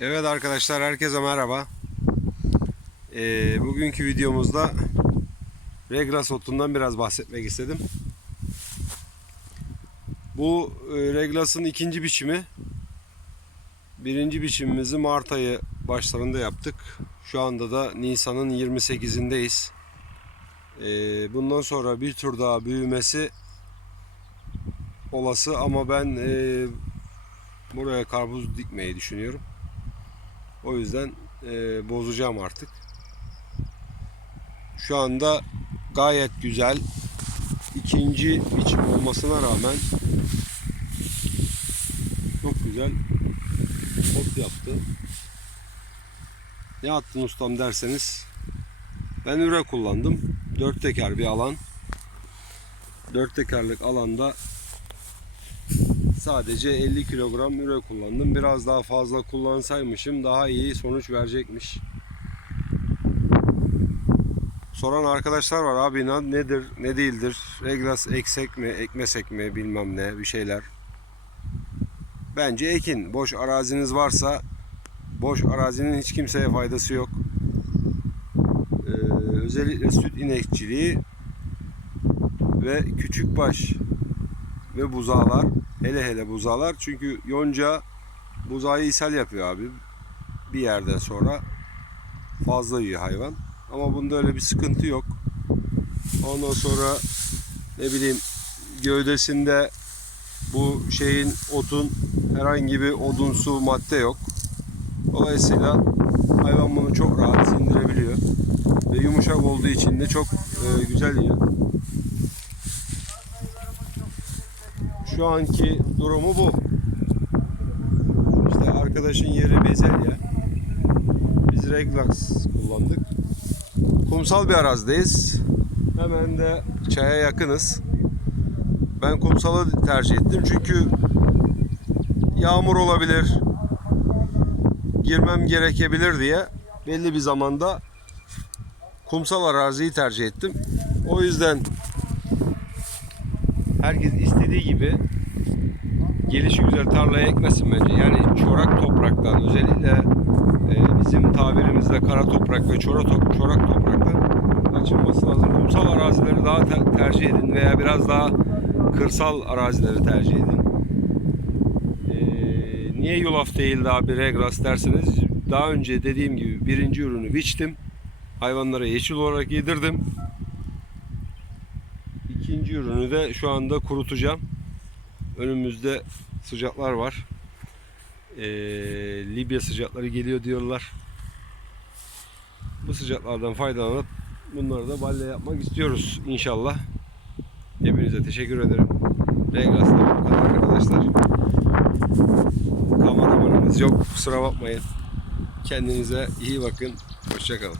Evet arkadaşlar herkese merhaba. Ee, bugünkü videomuzda Reglas otundan biraz bahsetmek istedim. Bu e, Reglas'ın ikinci biçimi. Birinci biçimimizi Mart ayı başlarında yaptık. Şu anda da Nisan'ın 28'indeyiz. Ee, bundan sonra bir tur daha büyümesi olası ama ben e, buraya karpuz dikmeyi düşünüyorum. O yüzden e, bozacağım artık. Şu anda gayet güzel ikinci biçim olmasına rağmen çok güzel ot yaptı. Ne attın ustam derseniz ben üre kullandım. Dört teker bir alan. Dört tekerlik alanda sadece 50 kilogram üre kullandım. Biraz daha fazla kullansaymışım daha iyi sonuç verecekmiş. Soran arkadaşlar var abi ne- nedir ne değildir reglas eksek mi ekmesek mi bilmem ne bir şeyler. Bence ekin. Boş araziniz varsa boş arazinin hiç kimseye faydası yok. Ee, özellikle süt inekçiliği ve küçük baş ve buzağlar hele hele buzağlar. Çünkü yonca buzağı ishal yapıyor abi. Bir yerden sonra fazla yiyor hayvan. Ama bunda öyle bir sıkıntı yok. Ondan sonra ne bileyim gövdesinde bu şeyin otun herhangi bir odunsu madde yok. Dolayısıyla hayvan bunu çok rahat sindirebiliyor ve yumuşak olduğu için de çok e, güzel yiyor şu anki durumu bu. İşte arkadaşın yeri bezelye. Biz Reglax kullandık. Kumsal bir arazideyiz. Hemen de çaya yakınız. Ben kumsalı tercih ettim çünkü yağmur olabilir, girmem gerekebilir diye belli bir zamanda kumsal araziyi tercih ettim. O yüzden herkes istediği gibi gelişi güzel tarlaya ekmesin bence. Yani çorak topraktan özellikle e, bizim tabirimizde kara toprak ve çora top, çorak topraktan açılması lazım. Kumsal arazileri daha te- tercih edin veya biraz daha kırsal arazileri tercih edin. E, niye yulaf değil daha bir regras derseniz daha önce dediğim gibi birinci ürünü biçtim. Hayvanlara yeşil olarak yedirdim. İkinci ürünü de şu anda kurutacağım. Önümüzde sıcaklar var. Ee, Libya sıcakları geliyor diyorlar. Bu sıcaklardan faydalanıp bunları da balya yapmak istiyoruz inşallah. Hepinize teşekkür ederim. Regas'ta bu kadar arkadaşlar. Kameramanımız yok kusura bakmayın. Kendinize iyi bakın. Hoşçakalın.